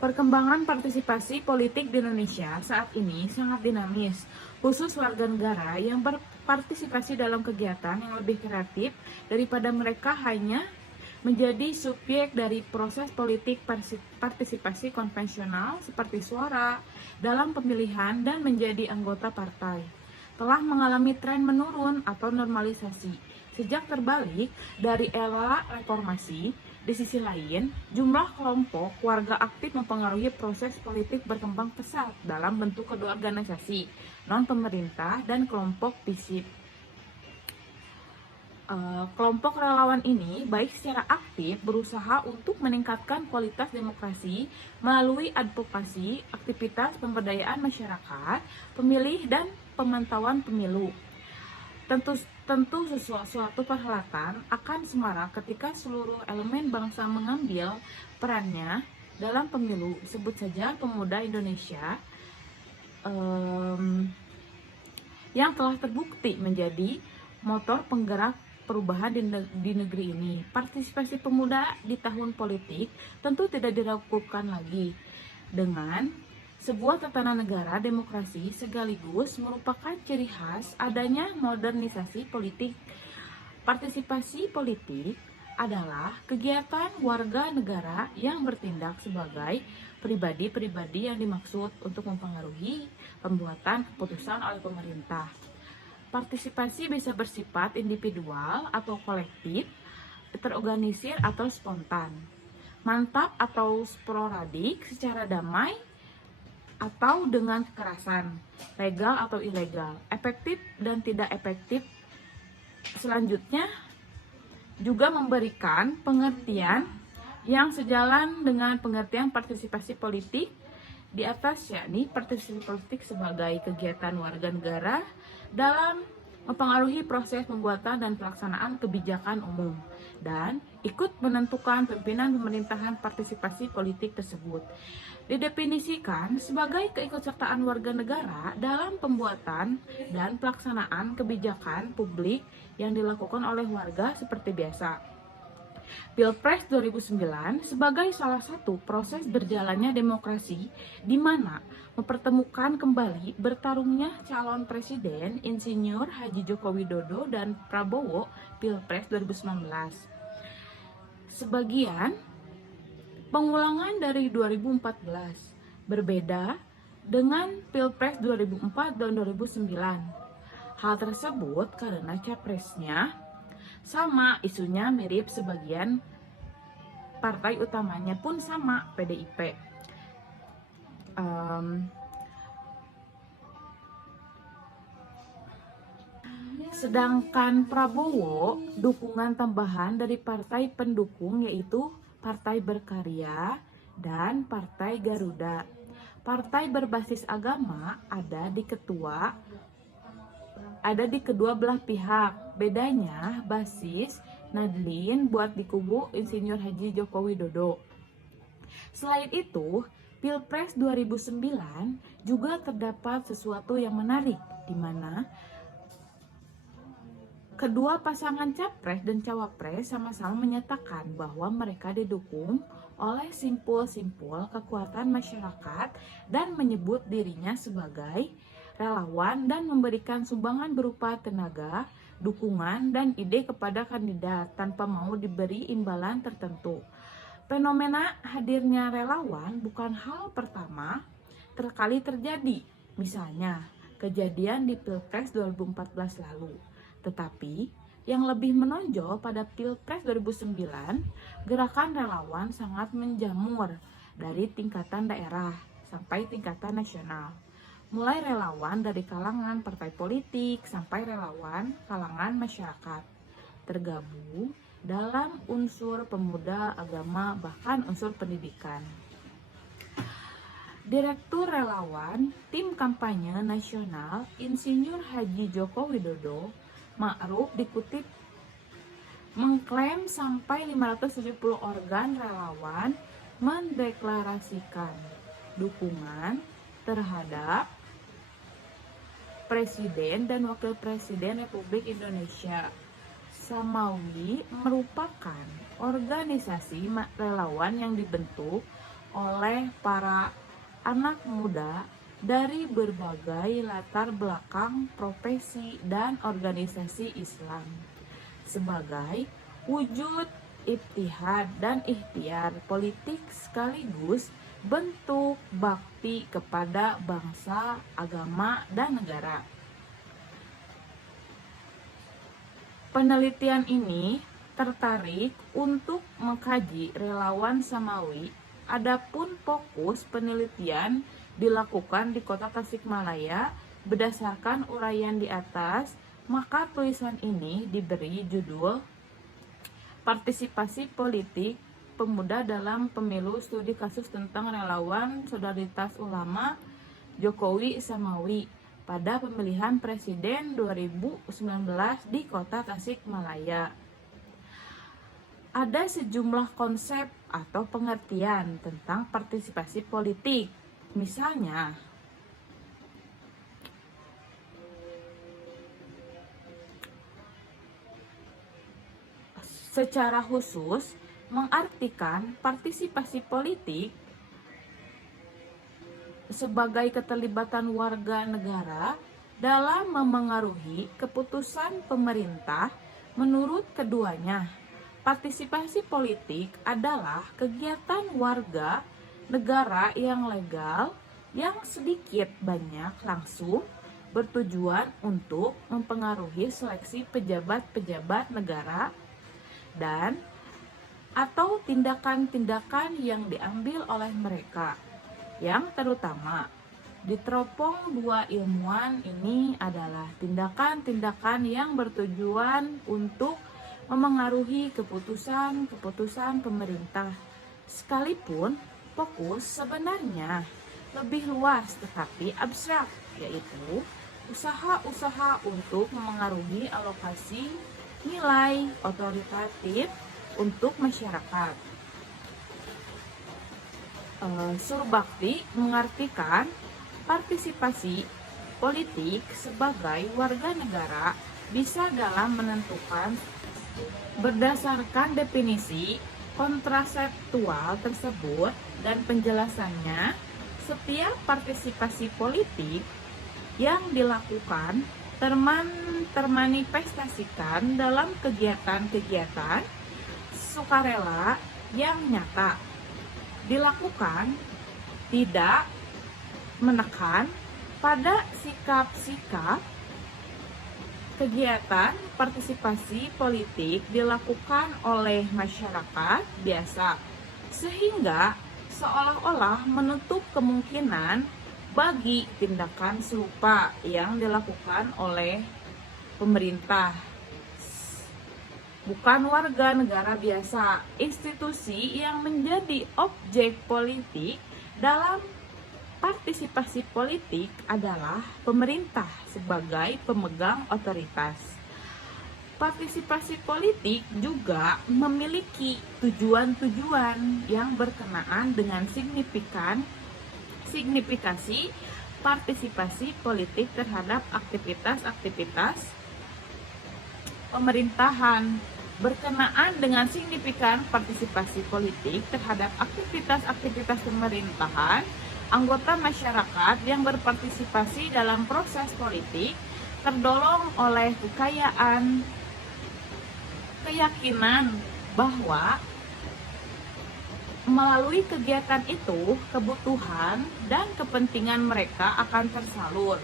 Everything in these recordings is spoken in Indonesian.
Perkembangan partisipasi politik di Indonesia saat ini sangat dinamis, khusus warga negara yang berpartisipasi dalam kegiatan yang lebih kreatif daripada mereka hanya menjadi subjek dari proses politik partisipasi konvensional seperti suara dalam pemilihan dan menjadi anggota partai. Telah mengalami tren menurun atau normalisasi sejak terbalik dari era reformasi. Di sisi lain, jumlah kelompok warga aktif mempengaruhi proses politik berkembang pesat dalam bentuk kedua organisasi, non-pemerintah, dan kelompok visip. Kelompok relawan ini baik secara aktif berusaha untuk meningkatkan kualitas demokrasi melalui advokasi, aktivitas pemberdayaan masyarakat, pemilih, dan pemantauan pemilu. Tentu suatu perhelatan akan semarak ketika seluruh elemen bangsa mengambil perannya dalam pemilu. Sebut saja pemuda Indonesia yang telah terbukti menjadi motor penggerak perubahan di negeri ini. Partisipasi pemuda di tahun politik tentu tidak diragukan lagi dengan sebuah tatanan negara demokrasi sekaligus merupakan ciri khas adanya modernisasi politik. Partisipasi politik adalah kegiatan warga negara yang bertindak sebagai pribadi-pribadi yang dimaksud untuk mempengaruhi pembuatan keputusan oleh pemerintah. Partisipasi bisa bersifat individual atau kolektif, terorganisir atau spontan, mantap atau sporadik, secara damai atau dengan kekerasan, legal atau ilegal, efektif dan tidak efektif. Selanjutnya juga memberikan pengertian yang sejalan dengan pengertian partisipasi politik di atas, yakni partisipasi politik sebagai kegiatan warga negara dalam mempengaruhi proses pembuatan dan pelaksanaan kebijakan umum dan ikut menentukan pimpinan pemerintahan. Partisipasi politik tersebut didefinisikan sebagai keikutsertaan warga negara dalam pembuatan dan pelaksanaan kebijakan publik yang dilakukan oleh warga seperti biasa. Pilpres 2009 sebagai salah satu proses berjalannya demokrasi di mana mempertemukan kembali bertarungnya calon presiden Insinyur Haji Joko Widodo dan Prabowo Pilpres 2019. Sebagian pengulangan dari 2014 berbeda dengan Pilpres 2004 dan 2009. Hal tersebut karena capresnya sama, isunya mirip, sebagian partai utamanya pun sama, PDIP. Sedangkan Prabowo, dukungan tambahan dari partai pendukung yaitu Partai Berkarya dan Partai Garuda. Partai berbasis agama ada di kedua belah pihak. Bedanya basis Nadlin buat di kubu Insinyur Haji Joko Widodo. Selain itu, Pilpres 2009 juga terdapat sesuatu yang menarik, di mana kedua pasangan capres dan cawapres sama-sama menyatakan bahwa mereka didukung oleh simpul-simpul kekuatan masyarakat dan menyebut dirinya sebagai relawan dan memberikan sumbangan berupa tenaga, dukungan, dan ide kepada kandidat tanpa mau diberi imbalan tertentu. Fenomena hadirnya relawan bukan hal pertama kali terjadi, misalnya kejadian di Pilpres 2014 lalu. Tetapi yang lebih menonjol pada Pilpres 2009, gerakan relawan sangat menjamur dari tingkatan daerah sampai tingkatan nasional. Mulai relawan dari kalangan partai politik sampai relawan kalangan masyarakat, tergabung dalam unsur pemuda, agama, bahkan unsur pendidikan. Direktur Relawan Tim Kampanye Nasional Insinyur Haji Joko Widodo Ma'ruf dikutip mengklaim sampai 570 organ relawan mendeklarasikan dukungan terhadap Presiden dan Wakil Presiden Republik Indonesia. Samawi merupakan organisasi relawan yang dibentuk oleh para anak muda dari berbagai latar belakang profesi dan organisasi Islam sebagai wujud ittihad dan ikhtiar politik sekaligus bentuk bakti kepada bangsa, agama, dan negara. Penelitian ini tertarik untuk mengkaji relawan Samawi. Adapun fokus penelitian dilakukan di Kota Tasikmalaya berdasarkan uraian di atas, maka tulisan ini diberi judul Partisipasi Politik Pemuda dalam Pemilu Studi Kasus tentang Relawan Solidaritas Ulama Jokowi Samawi pada pemilihan presiden 2019 di Kota Tasikmalaya. Ada sejumlah konsep atau pengertian tentang partisipasi politik. Misalnya, secara khusus mengartikan partisipasi politik sebagai keterlibatan warga negara dalam memengaruhi keputusan pemerintah. Menurut keduanya, partisipasi politik adalah kegiatan warga negara yang legal yang sedikit banyak langsung bertujuan untuk mempengaruhi seleksi pejabat-pejabat negara dan atau tindakan-tindakan yang diambil oleh mereka, yang terutama diteropong dua ilmuwan ini adalah tindakan-tindakan yang bertujuan untuk memengaruhi keputusan-keputusan pemerintah. Sekalipun fokus sebenarnya lebih luas tetapi abstrak, yaitu usaha-usaha untuk memengaruhi alokasi nilai otoritatif untuk masyarakat. Surbakti mengartikan partisipasi politik sebagai warga negara bisa dalam menentukan berdasarkan definisi kontraseptual tersebut dan penjelasannya. Setiap partisipasi politik yang dilakukan termanifestasikan dalam kegiatan-kegiatan sukarela yang nyata, dilakukan tidak menekan pada sikap-sikap. Kegiatan partisipasi politik dilakukan oleh masyarakat biasa, sehingga seolah-olah menutup kemungkinan bagi tindakan serupa yang dilakukan oleh pemerintah. Bukan warga negara biasa, institusi yang menjadi objek politik dalam partisipasi politik adalah pemerintah sebagai pemegang otoritas. Partisipasi politik juga memiliki tujuan-tujuan yang berkenaan dengan signifikasi partisipasi politik terhadap aktivitas-aktivitas pemerintahan. Berkenaan dengan signifikan partisipasi politik terhadap aktivitas-aktivitas pemerintahan, anggota masyarakat yang berpartisipasi dalam proses politik terdorong oleh keyakinan bahwa melalui kegiatan itu kebutuhan dan kepentingan mereka akan tersalur,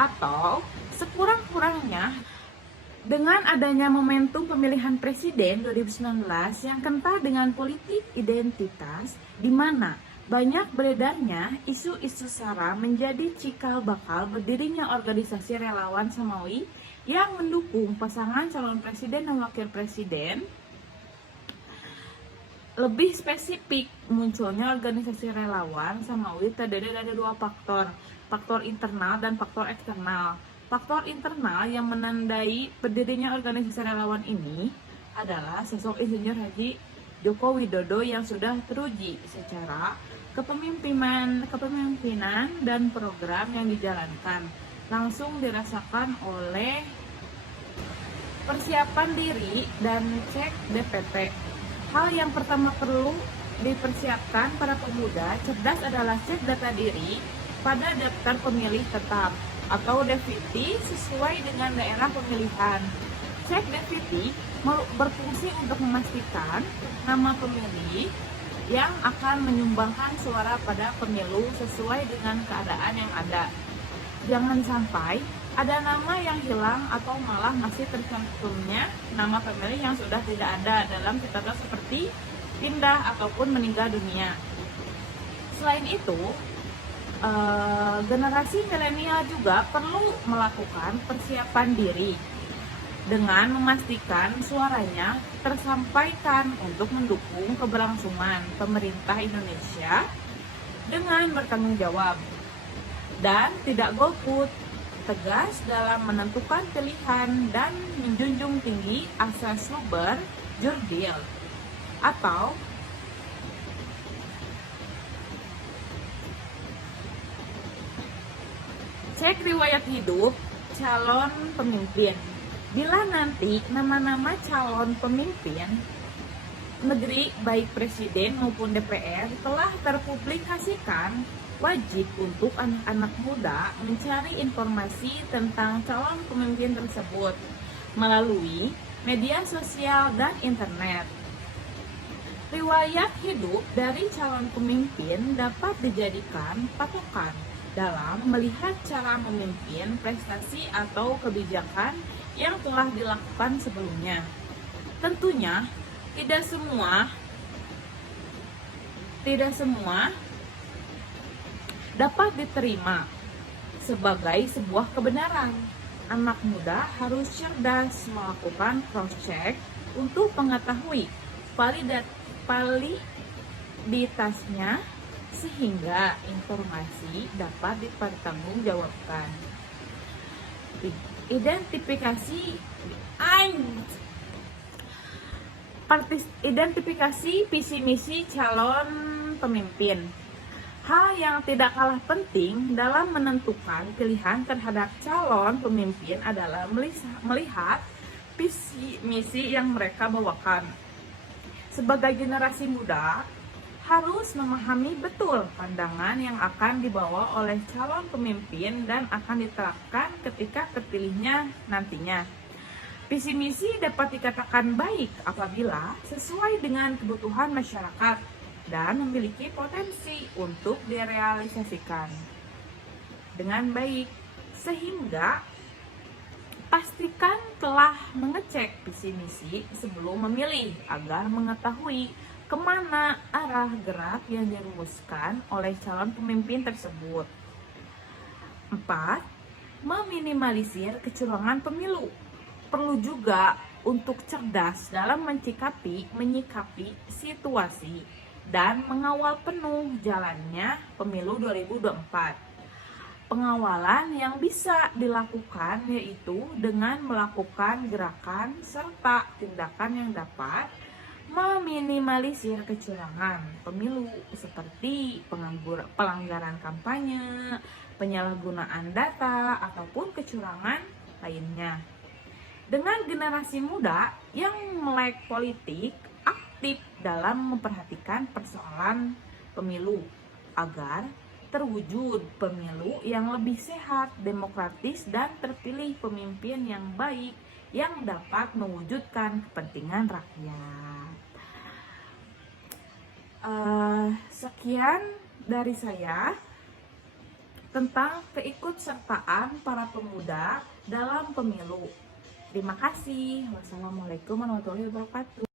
atau sekurang-kurangnya dengan adanya momentum pemilihan presiden 2019 yang kental dengan politik identitas, di mana banyak beredarnya isu-isu sara menjadi cikal bakal berdirinya organisasi relawan Samawi yang mendukung pasangan calon presiden dan wakil presiden. Lebih spesifik, munculnya organisasi relawan Samawi terdiri dari dua faktor internal dan faktor eksternal. Faktor internal yang menandai berdirinya organisasi relawan ini adalah sosok Insinyur Haji Joko Widodo yang sudah teruji secara kepemimpinan dan program yang dijalankan langsung dirasakan oleh persiapan diri dan cek DPT. Hal yang pertama perlu dipersiapkan para pemuda cerdas adalah cek data diri pada daftar pemilih tetap atau DPT sesuai dengan daerah pemilihan. Cek DPT berfungsi untuk memastikan nama pemilih yang akan menyumbangkan suara pada pemilu sesuai dengan keadaan yang ada. Jangan sampai ada nama yang hilang atau malah masih tercantumnya nama pemilih yang sudah tidak ada dalam catatan seperti pindah ataupun meninggal dunia. Selain itu, generasi milenial juga perlu melakukan persiapan diri dengan memastikan suaranya tersampaikan untuk mendukung keberlangsungan pemerintah Indonesia dengan bertanggung jawab dan tidak golput, tegas dalam menentukan pilihan dan menjunjung tinggi asas luber jurdil atau cek riwayat hidup calon pemimpin. Bila nanti nama-nama calon pemimpin negeri baik presiden maupun DPR telah terpublikasikan, wajib untuk anak-anak muda mencari informasi tentang calon pemimpin tersebut melalui media sosial dan internet. Riwayat hidup dari calon pemimpin dapat dijadikan patokan dalam melihat cara memimpin, prestasi atau kebijakan yang telah dilakukan sebelumnya. Tentunya tidak semua dapat diterima sebagai sebuah kebenaran. Anak muda harus cerdas melakukan cross-check untuk mengetahui validitasnya sehingga informasi dapat dipertanggungjawabkan. Identifikasi visi misi calon pemimpin. Hal yang tidak kalah penting dalam menentukan pilihan terhadap calon pemimpin adalah melihat visi misi yang mereka bawakan. Sebagai generasi muda, harus memahami betul pandangan yang akan dibawa oleh calon pemimpin dan akan diterapkan ketika terpilihnya nantinya. Visi misi dapat dikatakan baik apabila sesuai dengan kebutuhan masyarakat dan memiliki potensi untuk direalisasikan dengan baik, sehingga pastikan telah mengecek visi misi sebelum memilih agar mengetahui kemana arah gerak yang dirumuskan oleh calon pemimpin tersebut. 4. Meminimalisir kecurangan pemilu. Perlu juga untuk cerdas dalam menyikapi situasi dan mengawal penuh jalannya pemilu 2024. Pengawalan yang bisa dilakukan yaitu dengan melakukan gerakan serta tindakan yang dapat meminimalisir kecurangan pemilu seperti pelanggaran kampanye, penyalahgunaan data, ataupun kecurangan lainnya. Dengan generasi muda yang melek politik aktif dalam memperhatikan persoalan pemilu agar terwujud pemilu yang lebih sehat, demokratis, dan terpilih pemimpin yang baik yang dapat mewujudkan kepentingan rakyat. Sekian dari saya tentang keikutsertaan para pemuda dalam pemilu. Terima kasih. Wassalamualaikum warahmatullahi wabarakatuh.